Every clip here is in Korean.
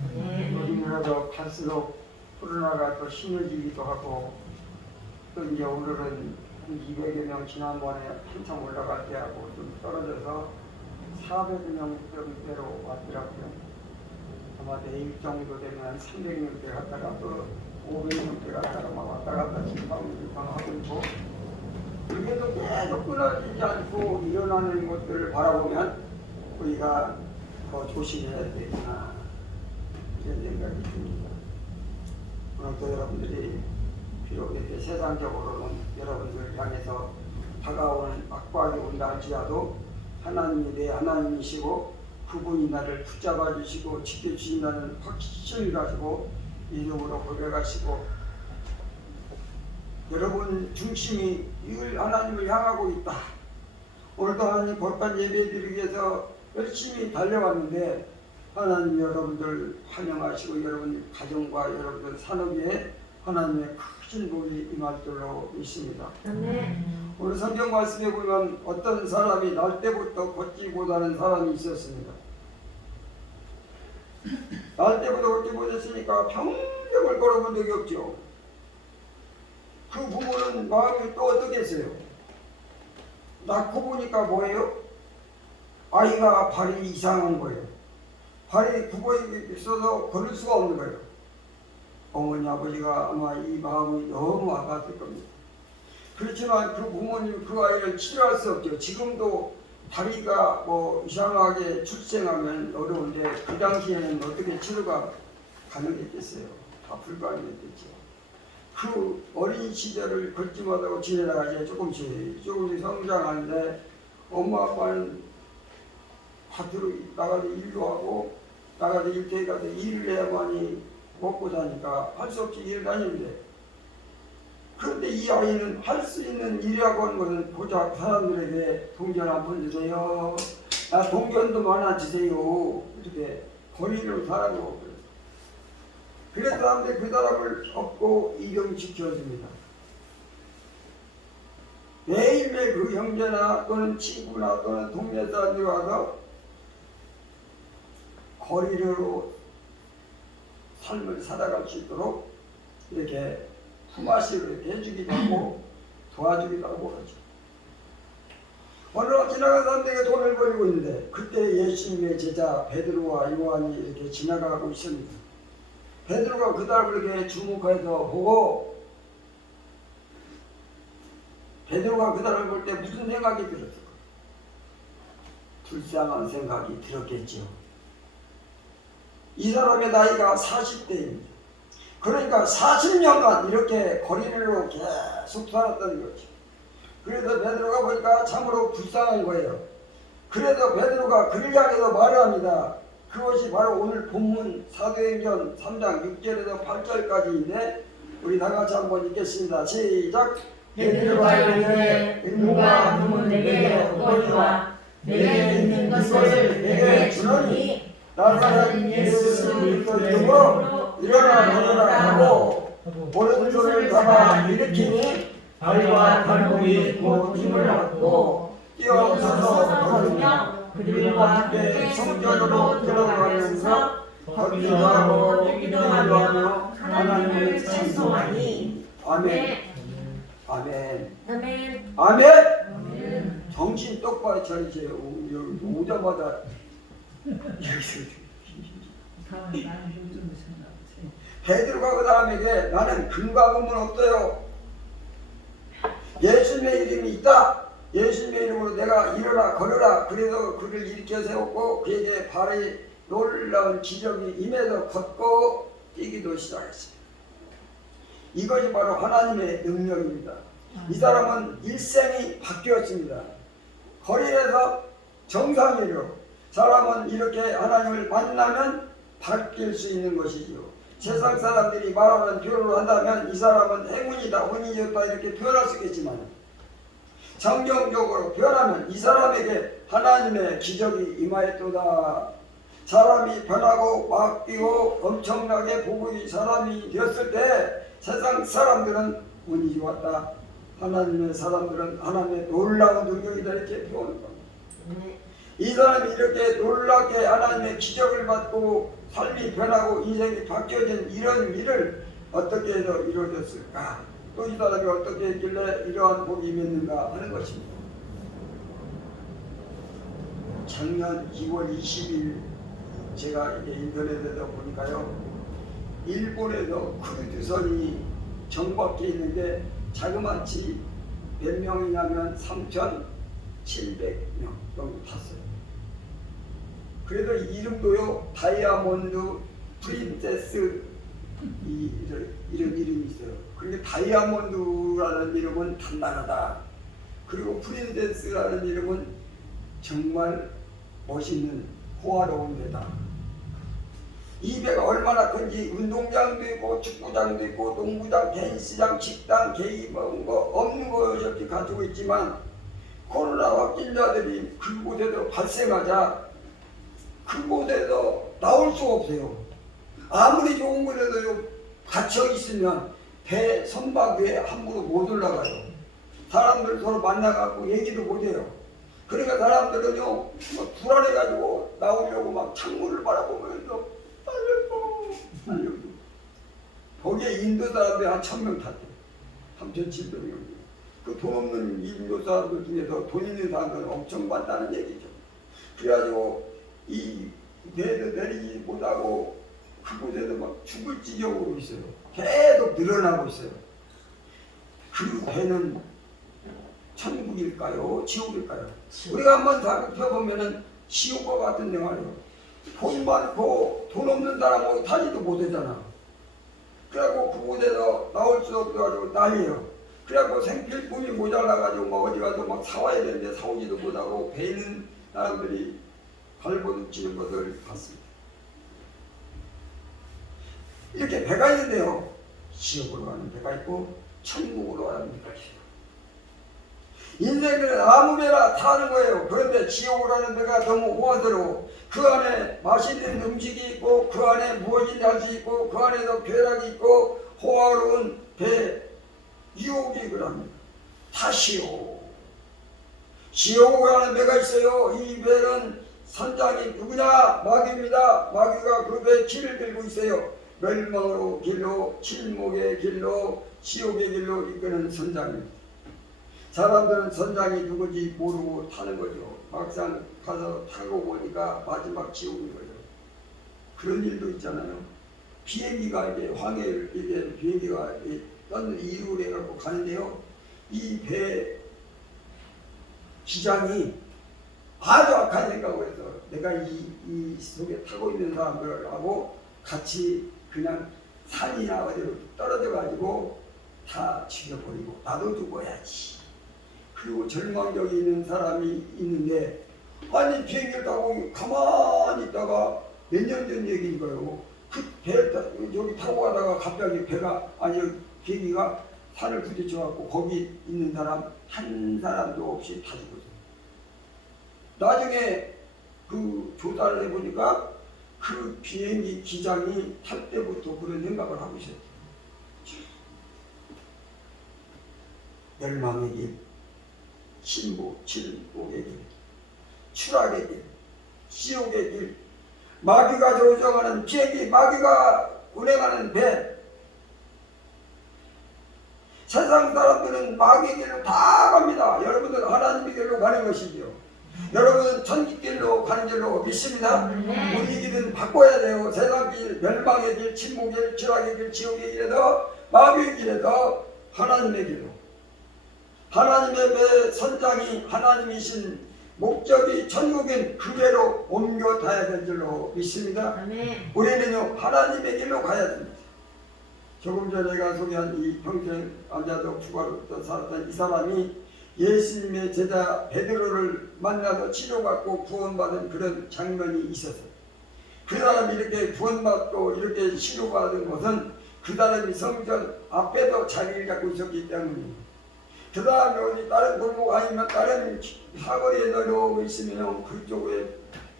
요즘이라도 갈수록 코로나가 또 심해지기도 하고 또 이제 오늘은 한 200여 명 지난번에 한참 올라갈 때하고 좀 떨어져서 400여 명대로 왔더라고요. 아마 내일 정도 되면 300명대 갔다가 또 500명대 갔다가 막 왔다 갔다 지금 하고 있고, 그게도 계속 끊어지지 않고 일어나는 것들을 바라보면 우리가 더 조심해야 되구나 이런 생각이 듭니다. 오늘도 여러분들이 비록 이렇게 세상적으로는 여러분들을 향해서 다가오는 악박이 온다 할지라도 하나님이 내 하나님이시고 그분이 나를 붙잡아 주시고 지켜주신다는 확신을 가지고 이름으로 고백하시고, 여러분 중심이 늘 하나님을 향하고 있다. 오늘도 하나님 거룩한 예배 드리기 위해서 열심히 달려왔는데 하나님 여러분들 환영하시고 여러분 가정과 여러분들 산업에 하나님의 크신 복이 임할 줄로 믿습니다. 오늘 성경 말씀에 보면 어떤 사람이 날 때부터 걷지 못하는 사람이 있었습니다. 날 때부터 걷지 못했으니까 평생을 걸어본 적이 없죠. 그 부모는 마음이 또 어떻겠어요? 낳고 보니까 뭐예요? 아이가 발이 이상한 거예요. 발이 굽어 있어서 걸을 수가 없는 거예요. 어머니 아버지가 아마 이 마음이 너무 아팠을 겁니다. 그렇지만 그 부모님 그 아이를 치료할 수 없죠. 지금도 다리가 뭐 이상하게 출생하면 어려운데 그 당시에는 어떻게 치료가 가능했겠어요? 다 불가능했겠죠. 그 어린 시절을 걷지 못하고 지내다가 이제 조금씩 성장하는데 엄마 아빠는 밭으로 나가서 일도 하고 나가서 일터에 가서 일을 해야만이 먹고 사니까 할 수 없이 일을 다니는데, 그런데 이 아이는 할 수 있는 일이라고 하는 것은 고작 사람들에게 동전 한 푼 주세요, 나 동전도 하나 주세요, 이렇게 거리로 살아가고 그랬어요. 그래서 사람들이 그 사람을 업고 입영시켜줍니다. 매일매일 그 형제나 또는 친구나 또는 동네 사람들이 와서 거리로 삶을 살아갈 수 있도록 이렇게 품앗이로 이렇게 해주기도 하고 도와주기도 하고 그러죠. 어느 날 지나간 사람들에게 돈을 버리고 있는데 그때 예수님의 제자 베드로와 요한이 이렇게 지나가고 있습니다. 베드로가 그 사람을 이렇게 주목해서 보고, 베드로가 그 사람을 볼 때 무슨 생각이 들었을까? 불쌍한 생각이 들었겠죠. 이 사람의 나이가 40대입니다. 그러니까 40년간 이렇게 거리로 계속 살았다는 거죠. 그래서 베드로가 보니까 참으로 불쌍한 거예요. 그래서 베드로가 그를 향해서 말을 합니다. 그것이 바로 오늘 본문 사도행전 3장 6절에서 8절까지인데 우리 다 같이 한번 읽겠습니다. 시작. 베드로가 이르되 누가 누군 내게 얻어주와 내게 있는 것을 내게 주노니 나사렛 예수 그리스도의 이름으로 일어나 걸어라 하고 오른손을 잡아 일으키니 발과 발목이 곧 힘을 얻고 뛰어서서 걸으며 그들과 함께 성전으로 들어가면서 걷기도 하고 뛰기도 하며 하나님을 찬송하니. 아멘. 아멘. 아멘. 아멘. 정신 똑바로 차리세요. 여기 오자마자 베드로가 그 사람에게 나는 금과 금은 없어요. 예수님의 이름이 있다. 예수님의 이름으로 내가 일어나 걸어라. 그래서 그를 일으켜 세웠고 그에게 발에 놀라운 기적이 임해서 걷고 뛰기도 시작했습니다. 이것이 바로 하나님의 능력입니다. 이 사람은 일생이 바뀌었습니다. 거리에서 정상이로 사람은 이렇게 하나님을 만나면 바뀔 수 있는 것이죠. 세상 사람들이 말하는 표현을 한다면 이 사람은 행운이다, 운이 좋다 이렇게 표현할 수 있겠지만 성경적으로 표현하면 이 사람에게 하나님의 기적이 임하였도다. 사람이 변하고 바뀌고 엄청나게 복의 사람이 되었을 때 세상 사람들은 운이 좋았다, 하나님의 사람들은 하나님의 놀라운 능력이다 이렇게 표현합니다. 이 사람이 이렇게 놀랍게 하나님의 기적을 받고 삶이 변하고 인생이 바뀌어진 이런 일을 어떻게 해서 이루어졌을까? 또 이 사람이 어떻게 했길래 이러한 복이 있는가 하는 것입니다. 작년 2월 20일 제가 이제 인터넷에서 보니까요, 일본에서 크루즈선이 정박해 있는데 자그마치 몇 명이냐면 3,700명 정도 탔어요. 그래서 이름도요, 다이아몬드 프린세스 이런 이름이 있어요. 그런데 다이아몬드라는 이름은 단단하다. 그리고 프린세스라는 이름은 정말 멋있는 호화로운 데다. 이 배가 얼마나 큰지 운동장도 있고 축구장도 있고 농구장, 테니스장, 식당, 게임 뭐 없는 것이 가지고 있지만 코로나 확진자들이 그곳에서 발생하자 그곳에서 나올 수가 없어요. 아무리 좋은 곳에도 갇혀 있으면 배 선박 위에 함부로 못 올라가요. 사람들 서로 만나갖고 얘기도 못해요. 그러니까 사람들은요, 막 불안해가지고 나오려고 막 창문을 바라보면서 살려줘. 거기에 인도 사람들이 한 1,000명 탔대요. 3,700명. 그 돈 없는 인도 사람들 중에서 돈 있는 사람들은 엄청 많다는 얘기죠. 그래가지고 이 배를 내리지 못하고 그곳에서 막 죽을 지경으로 있어요. 계속 늘어나고 있어요. 그 배는 천국일까요? 지옥일까요? 우리가 한번 살펴보면은 지옥과 같은 데 말이에요. 돈 많고 돈 없는 사람하고 타지도 못하잖아. 그래갖고 그곳에서 나올 수 없어가지고 난리예요. 그래갖고 생필품이 모자라가지고 뭐 어디 가서 막 사와야 되는데 사오지도 못하고 배 있는 사람들이 발버둥치는 것을 봤습니다. 이렇게 배가 있는데요, 지옥으로 가는 배가 있고 천국으로 가는 배가 있어요. 인생은 아무 배나 타는 거예요. 그런데 지옥으로 가는 배가 너무 호화스러워. 그 안에 맛있는 음식이 있고 그 안에 무엇인지 알 수 있고 그 안에도 쾌락이 있고 호화로운 배, 유혹이 그럽니다. 타시오. 지옥으로 가는 배가 있어요. 이 배는 선장이 누구냐? 마귀입니다. 마귀가 그 배에 길을 들고 있어요. 멸망으로 길로, 침묵의 길로, 지옥의 길로 이끄는 선장입니다. 사람들은 선장이 누구지 모르고 타는 거죠. 막상 가서 타고 보니까 마지막 지옥인 거죠. 그런 일도 있잖아요. 비행기가 이제 황해를 이제 비행기가 떴는 이륙을 해갖고 가는데요. 이 배 기장이 아주 악한 생각을 해서 내가 이 속에 타고 있는 사람들하고 같이 그냥 산이나 어디로 떨어져 가지고 다 죽여버리고 나도 죽어야지. 그리고 절망적이 있는 사람이 있는데 아니 비행기를 타고 가만히 있다가 몇 년 전 얘기인 거예요. 그 배 여기 타고 가다가 갑자기 배가 아니 비행기가 산을 부딪혀 갖고 거기 있는 사람 한 사람도 없이 다 죽었어요. 나중에 그 조사를 해보니까 그 비행기 기장이 탈 때부터 그런 생각을 하고 있었대요. 멸망의 길, 침묵의 길, 추락의 길, 지옥의 길, 마귀가 조정하는 비행기, 마귀가 운행하는 배. 세상 사람들은 마귀의 길로 다 갑니다. 여러분들 하나님의 길로 가는 것이죠. 여러분은 천국길로 가는 길로 믿습니다. 우리 길은 바꿔야 돼요. 세상 길, 멸망의 길, 침묵의 길, 추락의 길, 지옥의 길에서 마귀의 길에서 하나님의 길로. 하나님의 배 선장이 하나님이신 목적이 천국인 그 배로 옮겨 타야 될 줄로 믿습니다. 우리는요 하나님의 길로 가야 됩니다. 조금 전에 제가 소개한 이 평생 앉아서 죽어로 살았던 이 사람이 예수님의 제자 베드로를 만나서 치료받고 구원받은 그런 장면이 있어서 그 사람이 이렇게 구원받고 이렇게 치료받은 것은 그 사람이 성전 앞에서 자리를 잡고 있었기 때문입니다. 그 다음에 어디 다른 골목 아니면 다른 사거리에 내려오고 있으면 그쪽에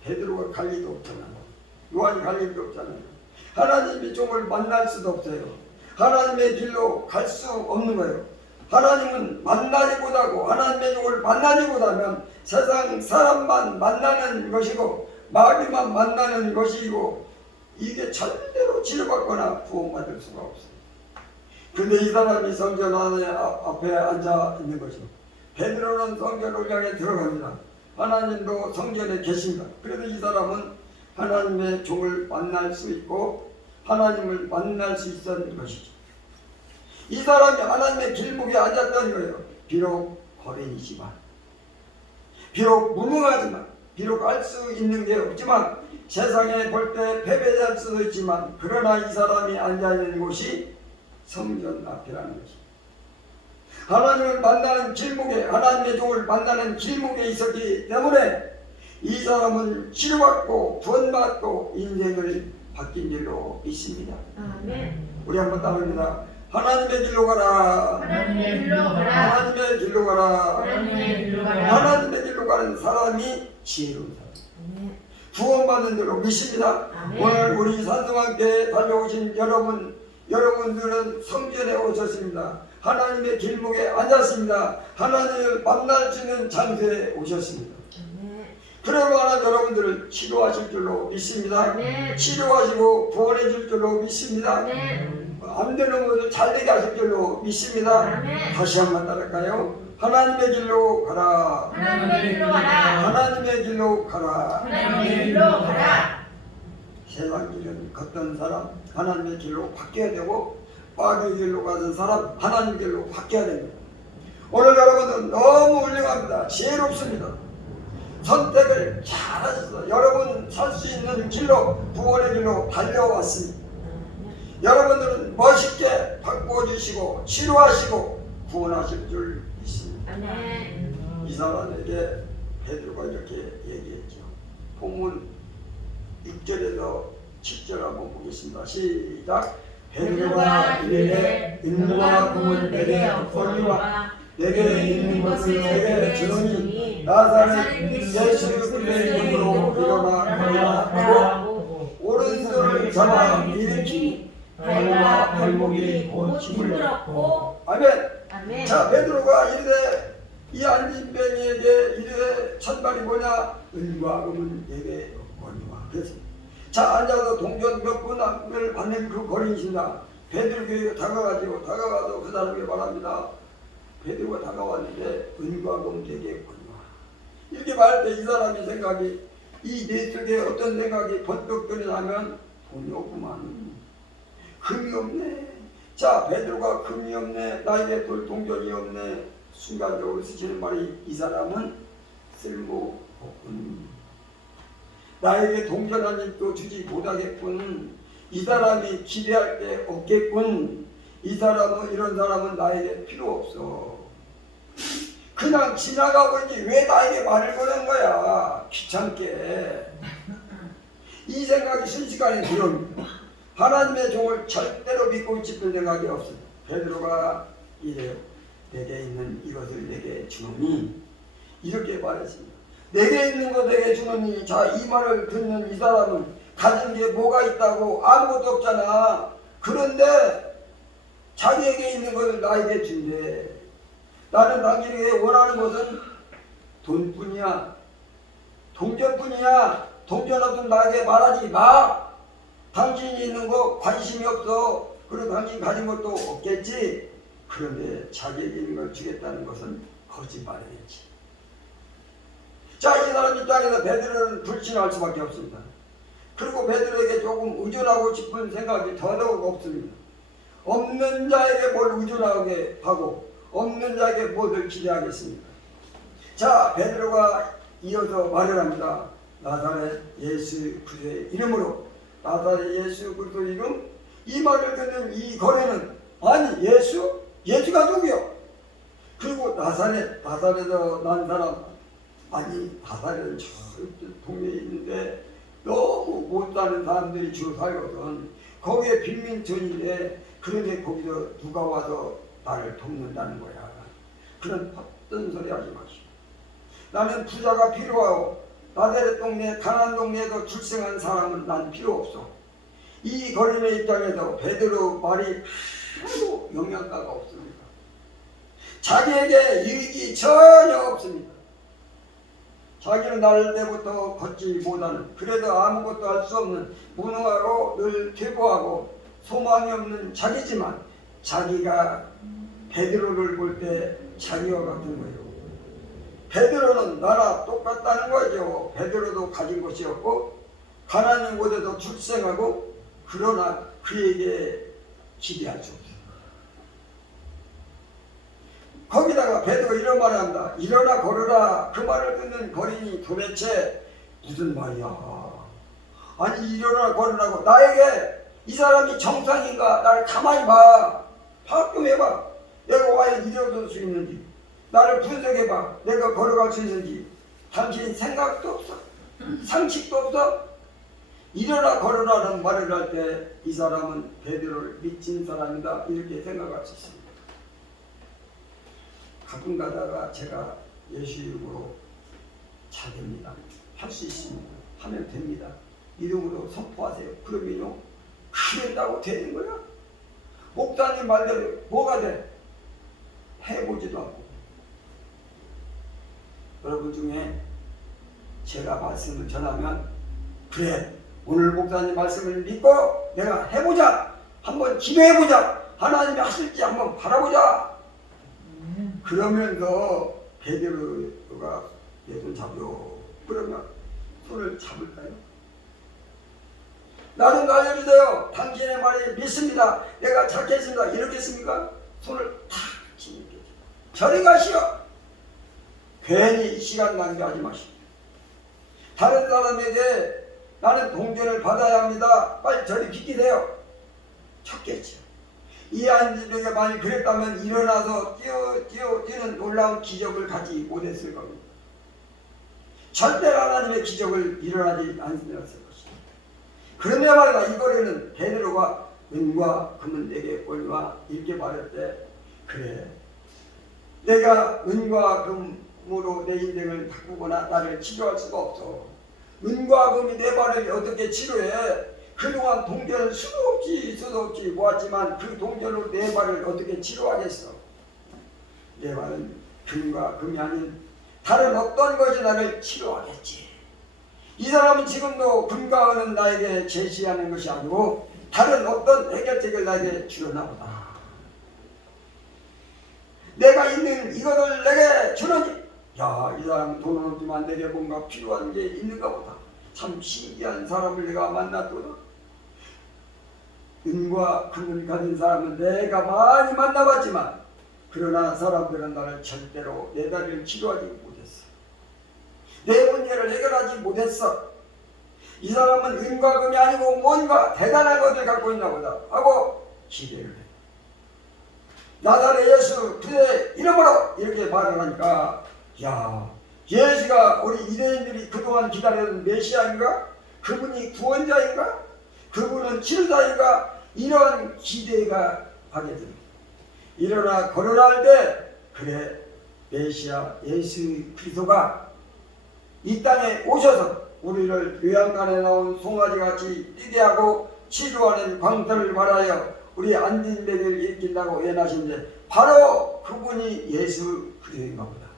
베드로가 갈 일도 없잖아요. 요한이 갈 일도 없잖아요. 하나님이 종을 만날 수도 없어요. 하나님의 길로 갈 수 없는 거예요. 하나님은 만나지 못하고 하나님의 종을 만나지 못하면 세상 사람만 만나는 것이고 마귀만 만나는 것이고 이게 절대로 치료받거나 구원받을 수가 없어요. 근데 이 사람이 성전 안에 앞에 앉아 있는 거죠. 베드로는 성전을 향해 들어갑니다. 하나님도 성전에 계십니다. 그래도 이 사람은 하나님의 종을 만날 수 있고 하나님을 만날 수 있었던 것이죠. 이 사람이 하나님의 길목에 앉았던 거예요. 비록 거린이지만, 비록 무능하지만, 비록 알 수 있는 게 없지만, 세상에 볼 때 패배할 수도 있지만, 그러나 이 사람이 앉아있는 곳이 성전 앞이라는 것입니다. 하나님을 만나는 길목에, 하나님의 종을 만나는 길목에 있었기 때문에 이 사람은 치료받고 구원받고 인생을 바뀐 줄로 믿습니다. 아멘. 우리 한번 따릅니다. 하나님의 길로 가라. 하나님의 길로 가라. 하나님의 길로 가라. 하나님의 길로 가라. 하나님의 길로 가는 사람이 지혜로운 사람. 아멘. 구원받는 줄로 믿습니다. 아멘. 오늘 우리 산성함께 달려오신 여러분들은 성전에 오셨습니다. 하나님의 길목에 앉았습니다. 하나님을 만날 수 있는 장소에 오셨습니다. 그러나 여러분들을 치료하실 줄로 믿습니다. 아멘. 치료하시고 구원해 줄 줄로 믿습니다. 아멘. 안 되는 것을 잘 되게 하실 줄로 믿습니다. 아멘. 다시 한번 따라할까요? 하나님의 길로 가라. 하나님의 길로 가라. 하나님의 길로 가라. 하나님의 길로 가라. 세상 길은 걷던 사람 하나님의 길로 바뀌어야 되고, 마귀의 길로 가던 사람 하나님의 길로 바뀌어야 됩니다. 오늘 여러분은 너무 훌륭합니다. 지혜롭습니다. 선택을 잘 하셔서 여러분 살 수 있는 길로, 구원의 길로 달려왔습니다. 여러분들은 멋있게 바꿔주시고 치료하시고 구원하실 줄 믿습니다. 아멘. 이 사람에게 베드로가 이렇게 얘기했죠. 본문 6절에서 7절 한번 보겠습니다. 시작. 베드로가 이르되 인과 금은 내게 없거니와 내게 있는 것을 내게 주노니 나사렛 예수 그리스도의 이름으로 일어나 걸으라고 오른손을 잡아 일으키니 발과 발목이 곧 징그럽고. 아멘. 아멘. 자, 베드로가 이르되 이 안진뱅이에게 이르되 천발이 뭐냐? 은과 금은 내게 없거니와. 그래서 자, 앉아서 동전 몇 분을 받는 그 거리이신다. 베드로에게 다가가서 그 사람에게 말합니다. 베드로가 다가왔는데 은과 금 내게 없거니와. 이렇게 말할 때 이 사람이 생각이, 이 내 속에 어떤 생각이 번뜩 드느냐면 돈이 없구만, 금이 없네. 자, 베드로가 금이 없네, 나에게 동전이 없네. 순간적으로 쓰시는 말이, 이 사람은 쓸모없군, 나에게 동전 한 입도 주지 못하겠군, 이 사람이 기대할 게 없겠군, 이 사람은, 이런 사람은 나에게 필요 없어. 그냥 지나가고 있지 왜 나에게 말을 거는 거야, 귀찮게. 이 생각이 순식간에 들어옵니다. 하나님의 종을 절대로 믿고 싶은 생각이 없습니다. 베드로가 이래요. 내게 있는 이것을 내게 주노니, 이렇게 말했습니다. 내게 있는 것 내게 주노니. 자, 이 말을 듣는 이 사람은 가진 게 뭐가 있다고? 아무것도 없잖아. 그런데 자기에게 있는 것을 나에게 준대. 나는 당신에게 원하는 것은 돈뿐이야, 동전뿐이야. 동전 없으면 나에게 말하지 마. 당신이 있는 거 관심이 없어. 그리고 당신 가진 것도 없겠지. 그런데 자기에게 있는 걸 주겠다는 것은 거짓말이겠지. 자, 이 사람 입장에서 베드로는 불신할 수밖에 없습니다. 그리고 베드로에게 조금 의존하고 싶은 생각이 더더욱 없습니다. 없는 자에게 뭘 의존하게 하고 없는 자에게 무엇을 기대하겠습니까? 자, 베드로가 이어서 말을 합니다. 나사렛 예수 그리스도의 이름으로. 나사렛 예수 그리스도의 이름? 이 말을 듣는 이 거래는, 아니 예수? 예수가 누구요? 그리고 나사렛에서 난 사람, 아니 나사렛은 저 동네에 있는데 너무 못 사는 사람들이 주로 살거든. 거기에 빈민촌인데, 그런데 거기서 누가 와서 나를 돕는다는 거야. 그런 헛된 소리 하지 마시오. 나는 부자가 필요하고 나사렛 동네, 가나안 동네에서 출생한 사람은 난 필요 없어. 이 거린의 입장에서 베드로 말이 하나도 영향가가 없습니다. 자기에게 유익이 전혀 없습니다. 자기는 날 때부터 걷지 못하는, 그래도 아무것도 할 수 없는 무능하고 늘 퇴보하고 소망이 없는 자기지만 자기가 베드로를 볼 때 자기와 같은 거예요. 베드로는 나랑 똑같다는 거죠. 베드로도 가진 것이 없고 가난한 곳에도 출생하고, 그러나 그에게 기대할 수 없어요. 거기다가 베드로가 이런 말을 한다. 일어나 걸으라. 그 말을 듣는 거린이 도대체 무슨 말이야? 아니 일어나 걸으라고, 나에게 이 사람이 정상인가? 나를 가만히 봐. 파악 좀 해봐. 내가 과연 일어설 수 있는지, 나를 분석해봐. 내가 걸어갈 수 있는지. 당신 생각도 없어? 상식도 없어? 일어나 걸으라는 말을 할 때 이 사람은 베드로를 미친 사람이다, 이렇게 생각할 수 있습니다. 가끔 가다가 제가 예수 이름으로 잘 됩니다, 할 수 있습니다, 하면 됩니다, 이름으로 선포하세요. 그러면요, 그런다고 되는 거야? 목사님 말대로 뭐가 돼? 해보지도 않고. 여러분 중에 제가 말씀을 전하면, 그래 오늘 목사님 말씀을 믿고 내가 해보자, 한번 기도해보자, 하나님이 하실지 한번 바라보자, 그러면서 베드로가 내 손 잡여, 그러면 손을 잡을까요? 나는 알려주세요. 당신의 말이 믿습니다, 내가 찾겠습니다, 이러겠습니까? 손을 탁 치는 게, 저리 가시오. 괜히 시간 낭비하지 마시오. 다른 사람에게 나는 동전을 받아야 합니다, 빨리 저리 비키세요, 쳤겠죠. 이 안진에게 만일 그랬다면 일어나서 뛰는 놀라운 기적을 갖지 못했을 겁니다. 절대로 하나님의 기적을 일어나지 않았을 것입니다. 그런데 말이다, 이거에는 베드로가 은과 금은 내게 올라 이렇게 말할 때, 그래 내가 은과 금으로 내 인생을 바꾸거나 나를 치료할 수가 없어. 은과 금이 내 발을 어떻게 치료해? 그동안 동전을 수도 없이 모았지만 그 돈으로 내 발을 어떻게 치료하겠어? 내 발은 금과 금이 아닌 다른 어떤 것이 나를 치료하겠지. 이 사람은 지금도 금과 은은 나에게 제시하는 것이 아니고 다른 어떤 해결책을 나에게 주려나 보다. 내가 있는 이것을 내게 주느니, 야, 이 사람은 돈은 없지만 내게 뭔가 필요한 게 있는가 보다. 참 신기한 사람을 내가 만났거든. 은과 금을 가진 사람은 내가 많이 만나봤지만, 그러나 사람들은 나를 절대로 내 다리를 치료하지 못했어. 내 문제를 해결하지 못했어. 이 사람은 은과 금이 아니고 뭔가 대단한 것을 갖고 있나 보다 하고 기대를 해. 나사렛 예수 그의 이름으로 이렇게 말을 하니까, 야, 예수가 우리 유대인들이 그동안 기다리던 메시아인가? 그분이 구원자인가? 그분은 치료자인가? 이런 기대가 하게 됩니다. 일어나 걸어라 할 때, 그래 메시아 예수 그리스도가 이 땅에 오셔서 우리를 요양간에 나온 송아지같이 뛰게 하고 치료하는 광선을 말하여 우리 안진뱅이를 일으킨다고 예언하신데, 바로 그분이 예수 그리스도인가 보다.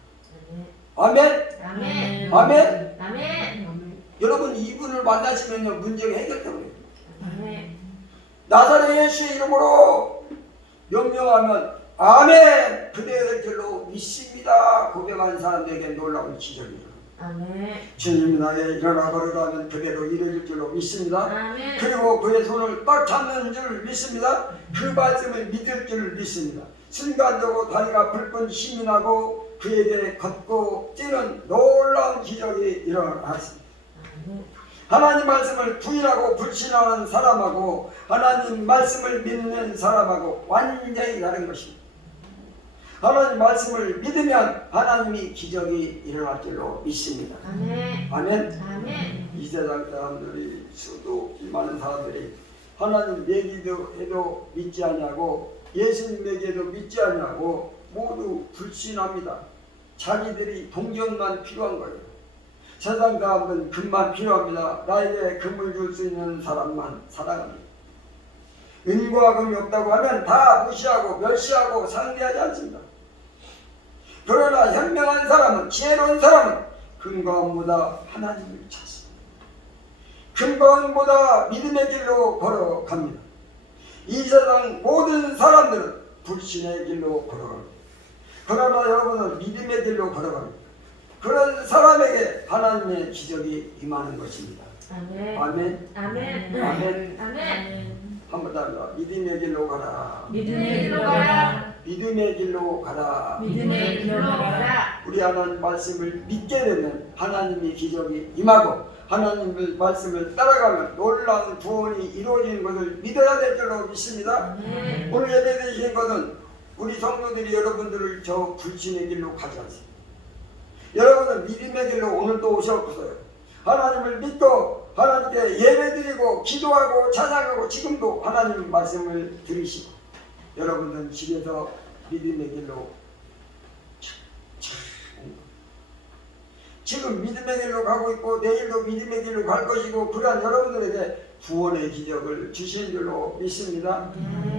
아멘. 아멘. 아멘. 아멘. 여러분 이분을 만나시면요 문제가 해결됩니다. 아멘. 나사렛 예수의 이름으로 명령하면 아멘, 그대가 될 줄로 믿습니다 고백한 사람들에게 놀라운 기적이 일어납니다. 아멘. 주님이 나에게 일어나 걸으라 하면 그대로 이루어질 줄로 믿습니다. 아멘. 그리고 그의 손을 딱 잡는 줄 믿습니다. 그 말씀을 믿을 줄 믿습니다. 순간적으로 다리가 불끈 힘이 나고 그에게 걷고 뛰는 놀라운 기적이 일어났습니다. 하나님 말씀을 부인하고 불신하는 사람하고 하나님 말씀을 믿는 사람하고 완전히 다른 것입니다. 하나님 말씀을 믿으면 하나님이 기적이 일어날 줄로 믿습니다. 아멘. 아멘. 아멘. 이 세상 사람들이 수도 많은 사람들이 하나님 내기도 해도 믿지 아니하고 예수님 내게도 믿지 아니하고 모두 불신합니다. 자기들이 동전만 필요한 거예요. 세상 사람들은 금만 필요합니다. 나에게 금을 줄 수 있는 사람만 사랑합니다. 은과 금이 없다고 하면 다 무시하고 멸시하고 상대하지 않습니다. 그러나 현명한 사람은, 지혜로운 사람은 근거함보다 하나님을 찾습니다. 근거함보다 믿음의 길로 걸어갑니다. 이 세상 모든 사람들은 불신의 길로 걸어갑니다. 그러나 여러분은 믿음의 길로 걸어갑니다. 그런 사람에게 하나님의 기적이 임하는 것입니다. 아멘. 아멘. 아멘. 아멘. 아멘. 한번 더 합니다. 믿음의 길로 가라. 믿음의 길로 가라. 믿음의 길로 가라. 믿음의 길로 가라. 우리 하나님 말씀을 믿게 되면 하나님의 기적이 임하고 하나님의 말씀을 따라가면 놀라운 구원이 이루어지는 것을 믿어야 될 줄로 믿습니다. 아멘. 오늘 예배드리신 것은 우리 성도들이 여러분들을 저 불신의 길로 가지 않습니다. 여러분은 믿음의 길로 오늘도 오셨어요. 하나님을 믿고 하나님께 예배드리고 기도하고 찬양하고 지금도 하나님 말씀을 들으시고 여러분은 집에서 믿음의 길로 지금 믿음의 길로 가고 있고 내일도 믿음의 길로 갈 것이고 그러한 여러분들에게 구원의 기적을 주신 줄로 믿습니다.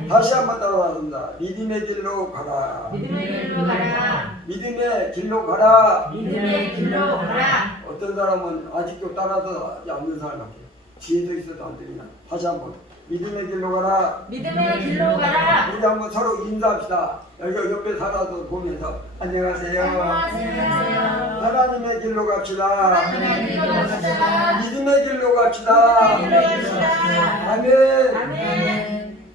다시 한번 따라가겠습니다. 믿음의 길로 가라. 믿음의 길로 가라. 믿음의 길로 가라. 믿음의 길로 가라. 어떤 사람은 아직도 따라서 않는 사람 같아요. 뒤에서 있어도 안 됩니다. 다시 한번 믿음의 길로 가라. 믿음의 길로 가라. 우리 한번 서로 인사합시다. 여기 옆에 살아도 보면서 안녕하세요. 안녕하세요. 하나님의 길로 갑시다. 하나님의 길로 갑시다. 믿음의 길로 갑시다. 믿음의 길로 갑시다. 아멘. 아멘.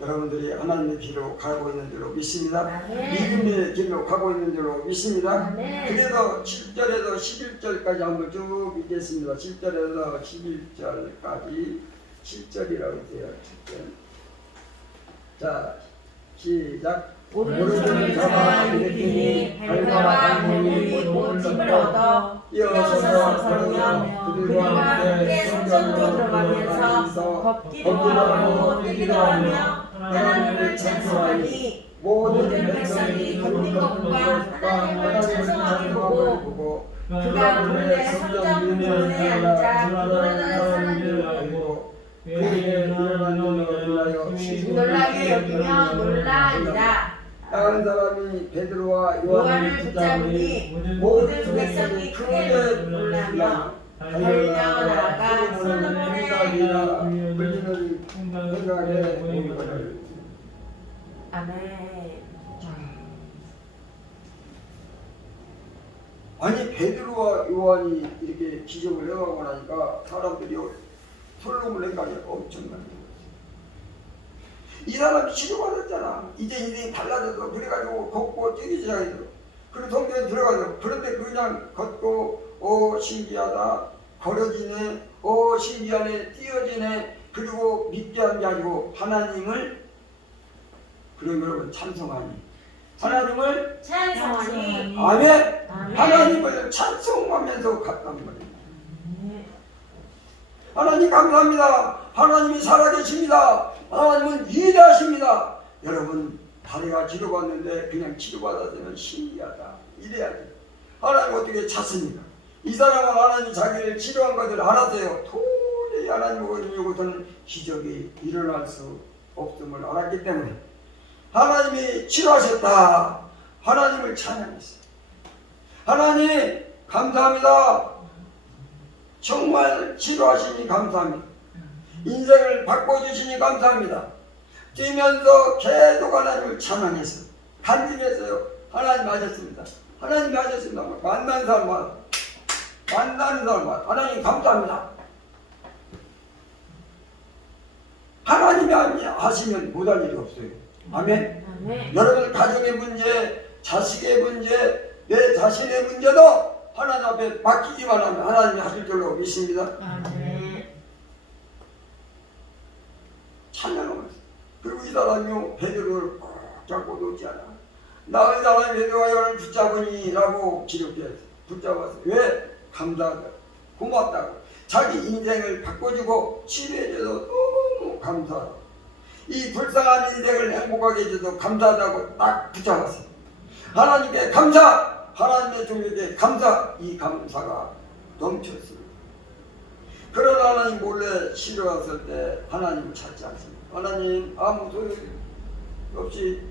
여러분들이 하나님의 길로 가고 있는 줄로 믿습니다. 아멘. 믿음의 길로 가고 있는 줄로 믿습니다. 아멘. 그래서 7절에서 11절까지 한번 쭉 읽겠습니다. 7절에서 11절까지 7절이라고 했어요. 7절. 자, 시작. 오른손을 잡아 일으키니 발과 발목이 곧 힘을 얻어 뛰어서서 걸으며 그들과 함께 성전으로 들어가면서 걷기도 하고 뛰기도 하며 하나님을 찬송하니 모든 백성이 걷는 것과 하나님을 찬송하는 보고 그가 본래 성전 문에 앉아 기도하는 사람들을 알고 그에게 놀라게 여기며 놀라니라. 다른 사람이 베드로와 요한을 붙잡으니 모든 백성이 크게 놀라며 달려나가 솔로몬의 불리는 생각에 온 것을 아멘. 아니 베드로와 요한이 이렇게 기적을 해가고 나니까 사람들이 솔로몬 생각이 엄청난 거예요. 이 사람이 치료받았잖아. 이제 인생이 달라져서 그래가지고 걷고 뛰기 시작했어. 그리고 성경에 들어가서 그런데 그냥 걷고 신기하다 걸어지네 신기하네 뛰어지네 그리고 믿게 한 게 아니고 하나님을 그럼 여러분 찬송하니 하나님을 찬송하니 아멘. 아멘. 하나님을 찬송하면서 갔단 말이에요. 하나님 감사합니다. 하나님이 살아계십니다. 하나님은 위대하십니다. 여러분 다리가 치료받는데 그냥 치료받았으면 신기하다 이래야지. 하나님 어떻게 찾습니까? 이 사람은 하나님이 자기를 치료한 것을 알았어요. 도저히 하나님으로부터는 기적이 일어날 수 없음을 알았기 때문에 하나님이 치료하셨다. 하나님을 찬양했어요. 하나님 감사합니다. 정말 치료하시니 감사합니다. 인생을 바꿔주시니 감사합니다. 뛰면서 계속 하나님을 찬양했어요. 간증했어요. 하나님 하셨습니다. 하나님 하셨습니다. 만나는 사람마다 하나님 감사합니다. 하나님이 하시면 못할 일이 없어요. 아멘. 아멘. 여러분 가정의 문제, 자식의 문제, 내 자신의 문제도 하나님 앞에 맡기기만 하면 하나님이 하실 줄로 믿습니다. 아멘. 찬양하면서 그리고 이 사람이 베드로를 꼭 잡고 놓지 않아. 나 이 사람이 베드로를 붙잡으니 라고 기록해서 붙잡았어요. 왜? 감사하다 고맙다고 자기 인생을 바꿔주고 치료해줘서 너무 감사하다. 이 불쌍한 인생을 행복하게 해줘서 감사하다고 딱 붙잡았어요. 하나님께 감사, 하나님의 종에게 감사, 이 감사가 넘쳤습니다. 그러나 하나님 몰래 치료했을 때 하나님을 찾지 않습니다. 하나님 아무 소용 없이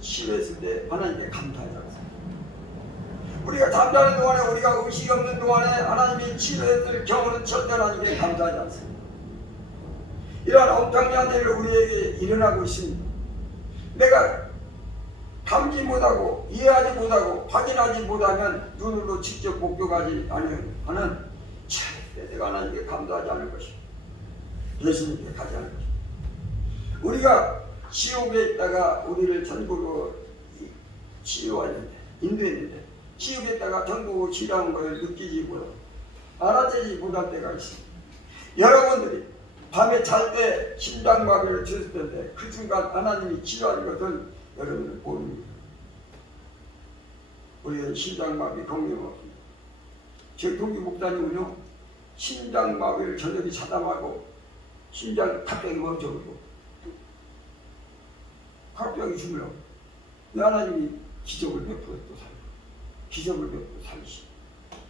치료했을 때 하나님께 감사하지 않습니다. 우리가 잠자는 동안에 우리가 의식이 없는 동안에 하나님이 치료했을 경우는 절대 하나님께 감사하지 않습니다. 이러한 엄청난 일을 우리에게 일어나고 있습니다. 내가 감지 못하고 이해하지 못하고 확인하지 못하면 눈으로 직접 목격하지 않으면 내가 하나님께 감사하지 않을 것입니다. 예수님께 가지 않을 것입니다. 우리가 지옥에 있다가 우리를 전국으로 치유하는데 인도했는데 지옥에 있다가 전국으로 치료한 것을 느끼지 못하고 알아채지 못할 때가 있습니다. 여러분들이 밤에 잘 때 심장마비를 줬을 텐데 그 순간 하나님이 치료하는 것을 여러분들 모릅니다. 우리는 심장마비 경험없습니다. 제 동기 목사님은요 심장마비를 저녁에 차담하고 심장이 갑자기 멈춰버리고 갑자기 죽으려고 하나님이 기적을 베풀어 또 살고 기적을 베풀어 살리시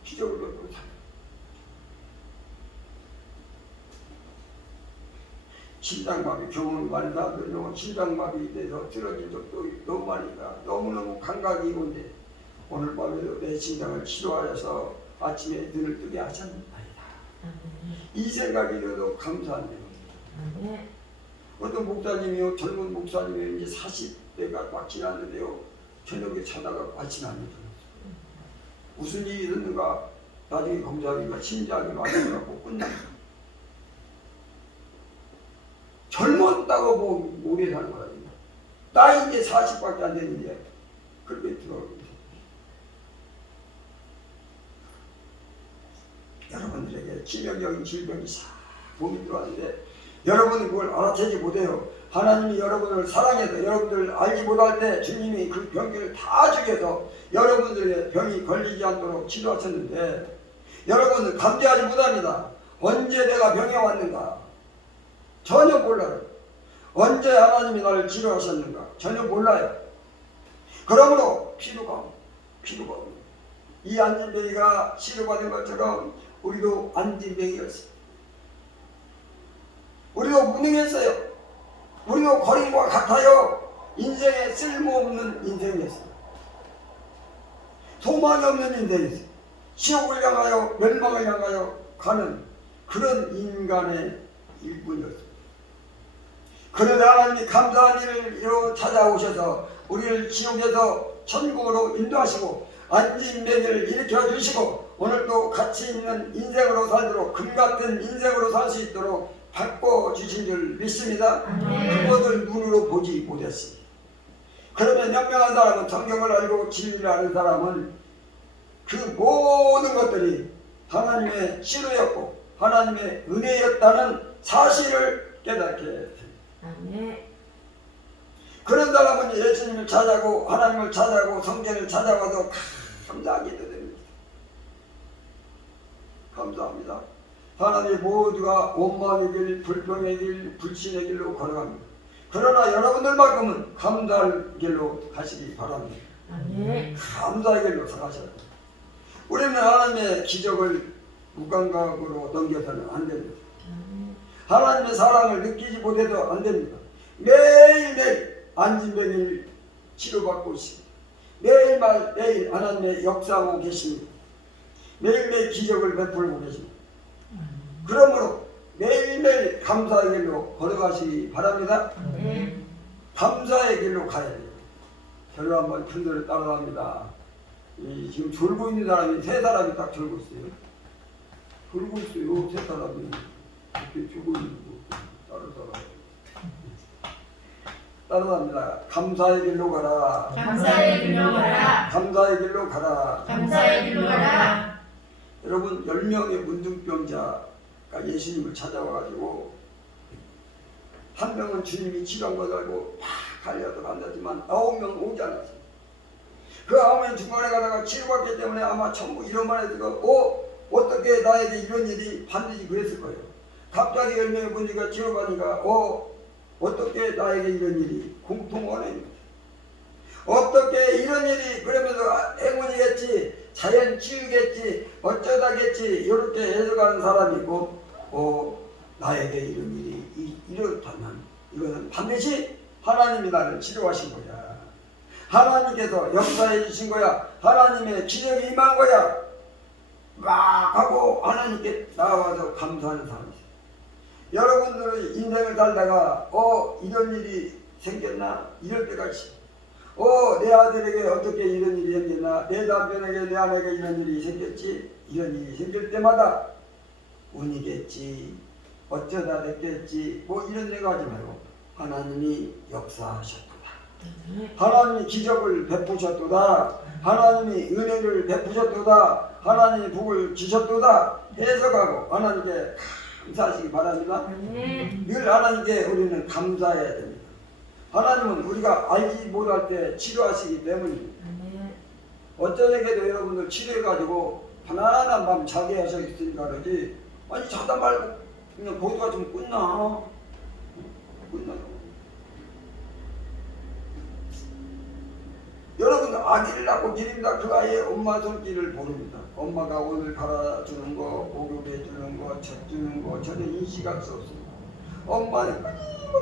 기적을 베풀어 살리시 심장마비 경험이 많은 사람들은 심장마비에 대해서 쓰러진 적도 너무 많으니까 너무너무 감각이 온데 오늘 밤에도 내 심장을 치료하여서 아침에 눈을 뜨게 하셨나이다. 이 생각이 들어도 감사하네요. 어떤 목사님이요 젊은 목사님이 이제 40대가 막 지났는데요 저녁에 자다가 아침에 안 일어났어요. 무슨 일이 있었는가 나중에 검사하니까 심장이 막혀갖고 끝났어요. 젊었다고 오래 사는 거야. 나이 이제 40밖에 안 됐는데 그렇게 들어가고 있어요. 여러분들에게 치명적인 질병이 싹 몸이 들어왔는데 여러분이 그걸 알아채지 못해요. 하나님이 여러분을 사랑해서 여러분들 알지 못할 때 주님이 그 병기를 다 죽여서 여러분들의 병이 걸리지 않도록 치료하셨는데 여러분은 감지하지 못합니다. 언제 내가 병에 왔는가 전혀 몰라요. 언제 하나님이 나를 치료하셨는가 전혀 몰라요. 그러므로 필요가 없는 이 안진뱅이가 치료받은 것처럼 우리도 안진뱅이였어요. 우리도 무능했어요. 우리도 거린과 같아요. 인생에 쓸모없는 인생이었어요. 소망이 없는 인생이었어요. 지옥을 향하여 멸망을 향하여 가는 그런 인간의 일꾼이었어요. 그러나 하나님이 감사한 일을 찾아오셔서 우리를 지옥에서 천국으로 인도하시고 안진뱅이를 일으켜 주시고 오늘도 가치 있는 인생으로 살도록 금같은 인생으로 살 수 있도록 바꿔주신 줄 믿습니다. 그것을 눈으로 보지 못했습니다. 그러면 현명한 사람은 성경을 알고 진리를 아는 사람은 그 모든 것들이 하나님의 치료였고 하나님의 은혜였다는 사실을 깨닫게 됩니다. 그런 사람은 예수님을 찾아고 하나님을 찾아고 성경을 찾아와서 감사하게 됩니다. 감사합니다. 하나님 모두가 원망의 길, 불평의 길, 불신의 길로 걸어갑니다. 그러나 여러분들만큼은 감사의 길로 가시기 바랍니다. 감사의 길로 살아셔야 됩니다. 우리는 하나님의 기적을 무감각으로 넘겨서는 안 됩니다. 하나님의 사랑을 느끼지 못해도 안 됩니다. 매일매일 안진뱅이를 치료받고 있습니다. 매일 하나님의 역사하고 계십니다. 매일매일 기적을 베풀고 계십니다. 그러므로 매일매일 감사의 길로 걸어가시기 바랍니다. 감사의 길로 가야 돼요. 저를 한번 편들을 따라갑니다. 지금 졸고 있는 사람이 세 사람이 딱 졸고 있어요. 졸고 있어요. 세 사람이 이렇게 졸고 있는 거 따라갑니다. 감사의 길로 가라. 감사의 길로 가라. 감사의 길로 가라. 감사의 길로 가라. 여러분 10명의 문둥병자가 예수님을 찾아와가지고 한 명은 주님이 치료한 것 알고 막 달려서 간다지만 9명은 오지 않았어요. 그 9명 중간에 가다가 치료받기 때문에 아마 전부 이런 말에 들어 어떻게 나에게 이런 일이 반드시 그랬을 거예요. 갑자기 10명의 분위기가 치료받으니까 어떻게 나에게 이런 일이 공통원해입니다. 어떻게 이런 일이 그러면서 행운이겠지 자연 치유겠지 어쩌다겠지 이렇게 해석하는 사람이 있고 나에게 이런 일이 이렇다면 이것은 반드시 하나님이 나를 치료하신 거야. 하나님께서 역사해 주신 거야. 하나님의 기적이 임한 거야. 막 하고 하나님께 나와서 감사하는 사람이 있어요. 여러분들의 인생을 살다가 이런 일이 생겼나? 이럴 때가 있어요. 내 아들에게 어떻게 이런 일이 생겼나? 내 남편에게 내 아내에게 이런 일이 생겼지? 이런 일이 생길 때마다 운이겠지, 어쩌다 됐겠지, 뭐 이런 생각하지 말고 하나님이 역사하셨도다. 하나님이 기적을 베푸셨도다. 하나님이 은혜를 베푸셨도다. 하나님이 복을 주셨도다 해석하고 하나님께 감사하시기 바랍니다. 늘 하나님께 우리는 감사해야 됩니다. 하나님은 우리가 알지 못할 때 치료하시기 때문입니다. 어쩌게도 여러분들 치료해가지고 편안한 밤 자게 하셨으니까 그러지, 아니 자다 말고 그냥 보드가 좀 끝나요. 여러분 아기를 낳고 기릅니다. 그 아이의 엄마 손길을 모릅니다. 엄마가 오늘 갈아주는 거, 목욕해주는 거, 젖주는 거 전혀 인식할 수 없습니다. 엄마는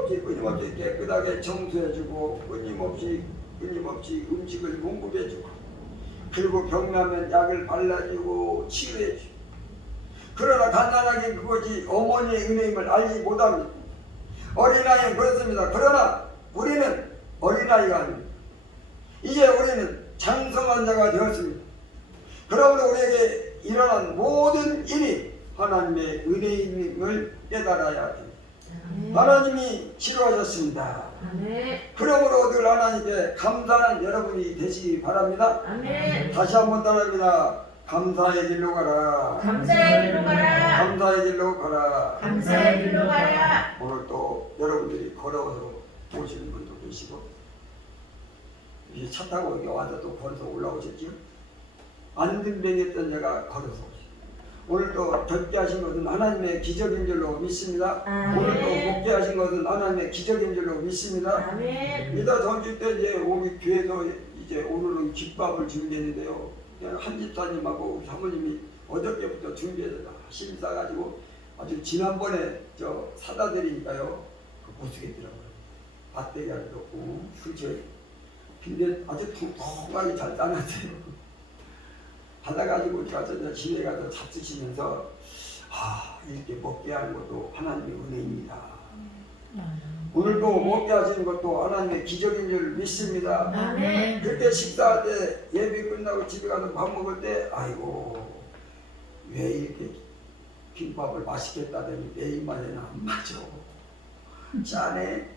끊임없이 깨끗하게 청소해주고 끊임없이 음식을 공급해주고, 그리고 병나면 약을 발라주고 치료해주고. 그러나 간단하게 그것이 어머니의 은혜임을 알지 못합니다. 어린아이는 그렇습니다. 그러나 우리는 어린아이가 아닙니다. 이제 우리는 장성한 자가 되었습니다. 그러므로 우리에게 일어난 모든 일이 하나님의 은혜임을 깨달아야 됩니다. 하나님이 치료하셨습니다. 그러므로 늘 하나님께 감사하는 여러분이 되시기 바랍니다. 다시 한번 따라합니다. 감사의 길로 가라. 감사의 길로 가라. 감사의 길로 가라. 감사의 길로 가라. 오늘 또 여러분들이 걸어서 오시는 분도 계시고, 이제 차 타고 여기 와서 또 걸어서 올라오셨죠. 안등병했던 자가 걸어서 오셨죠. 오늘 또 걷게 하신 것은 하나님의 기적인 줄로 믿습니다. 오늘 또 먹게 하신 것은 하나님의 기적인 줄로 믿습니다. 이따 전주 때 이제 우리 교회에서 이제 오늘은 김밥을 준비했는데요. 한 집사님하고 사모님이 어저께부터 준비해서 힘 싸가지고 아주 지난번에 저 사다 드리니까요, 못 쓰겠더라고요. 밭대기가 없고, 그렇죠. 근데 아주 통통하게 잘 따놨어요. 받아가지고 가서 집에 가서 잡수시면서 이렇게 먹게 하는 것도 하나님의 은혜입니다. 오늘도 먹게 하시는 것도 하나님의 기적인 줄 믿습니다. 그렇게 식사할 때 예배 끝나고 집에 가서 밥 먹을 때 아이고 왜 이렇게 김밥을 맛있게 따더니 내 입맛에는 안 맞아. 짜네.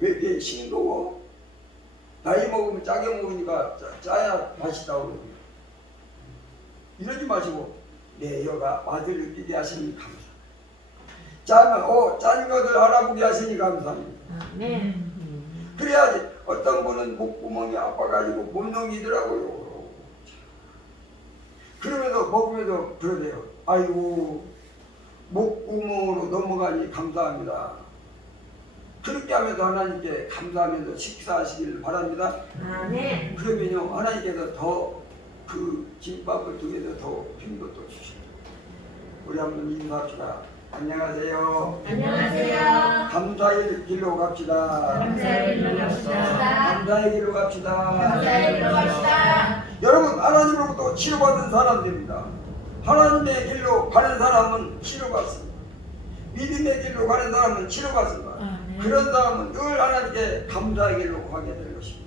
왜 이렇게 싱거워? 나이 먹으면 짜게 먹으니까 짜야 맛있다고 그러거든요. 이러지 마시고 내 여가 맛을 느끼게 하시니 감사합니다. 짜면 짠 것을 알아보게 하시니 감사합니다. 그래야지. 어떤 분은 목구멍이 아파가지고 못 넘기더라고요. 그러면서 먹으면서 그러대요. 아이고 목구멍으로 넘어가니 감사합니다. 그렇게 하면서 하나님께 감사하면서 식사하시기를 바랍니다. 그러면요 하나님께서 더 그 김밥을 통해서 더 큰 것도 주십니다. 우리 한번 인사합시다. 안녕하세요. 안녕하세요. 감사의 길로 갑시다. 감사의 길로 갑시다. 감사의 길로 갑시다. 감사의 길로 갑시다. 여러분 하나님으로부터 치료받은 사람들입니다. 하나님의 길로 가는 사람은 치료받습니다. 믿음의 길로 가는 사람은 치료받습니다. 그런 사람은 늘 하나님께 감사의 길로 가게 될 것입니다.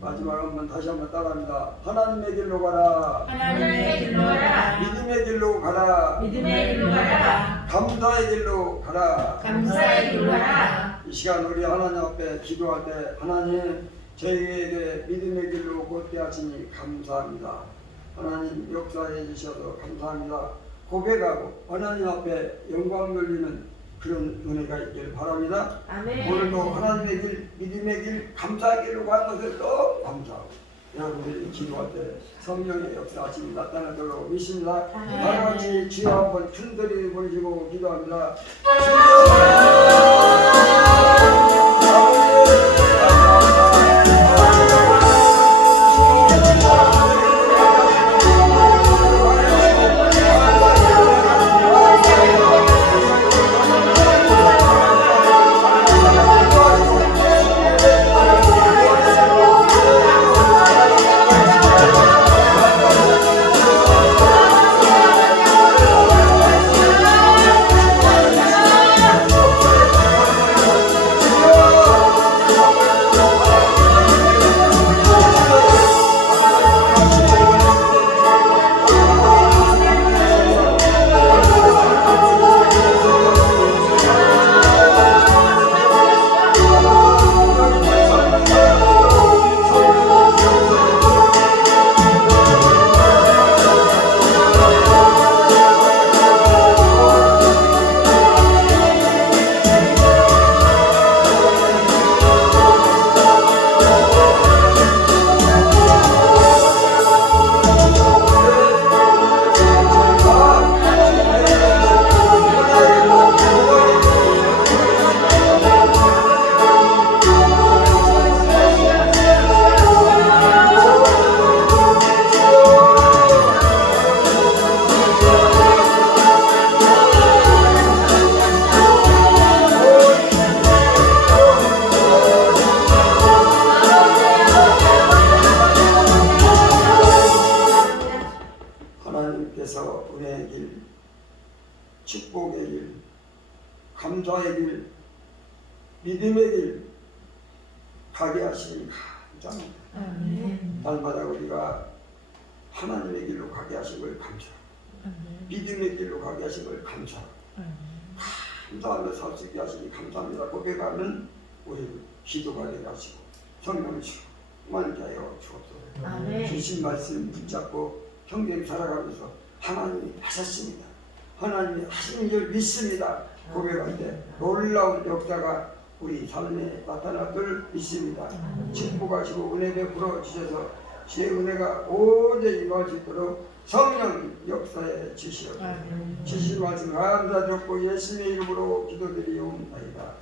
마지막 한번 다시 한번 따라합니다. 하나님의 길로 가라. 하나님의 길로 가라. 믿음의 길로 가라. 믿음의 길로 가라. 감사의 길로 가라. 감사의 길로 가라. 이 시간 우리 하나님 앞에 기도할 때 하나님 저희에게 믿음의 길로 걷게 하시니 감사합니다. 하나님 역사해 주셔서 감사합니다. 고백하고 하나님 앞에 영광 돌리는 그런 은혜가 있길 바랍니다. 오늘도 하나님의 길, 믿음의 길, 감사의 길로 가는 것을 너무 감사하고 여러분들이 기도할 때 성령의 역사하심이 나타나도록 믿습니다. 다 같이 주여 한번 큰 소리 부르시고 기도합니다. 사랑의 길, 믿음의 길 가게 하시니 감사합니다. 아멘. 날마다 우리가 하나님의 길로 가게 하신 걸 감사하고 믿음의 길로 가게 하신 걸 감사하고 감사하며 살 수 있게 하시니 감사합니다. 고백하는 우리 기도가 되게 하시고 성령 충만케 하여 주옵소서. 아멘. 주신 말씀 붙잡고 형님 살아가면서 하나님이 하셨습니다. 하나님이 하시는 줄 믿습니다. 고백할 때 놀라운 역사가 우리 삶에 나타날 줄 믿습니다. 축복하시고 은혜 베풀어 주셔서 주의 은혜가 온전히 임할 수 있도록 성령 역사에 주시옵소서. 주신 말씀 감사드렸고 예수님의 이름으로 기도드리옵나이다.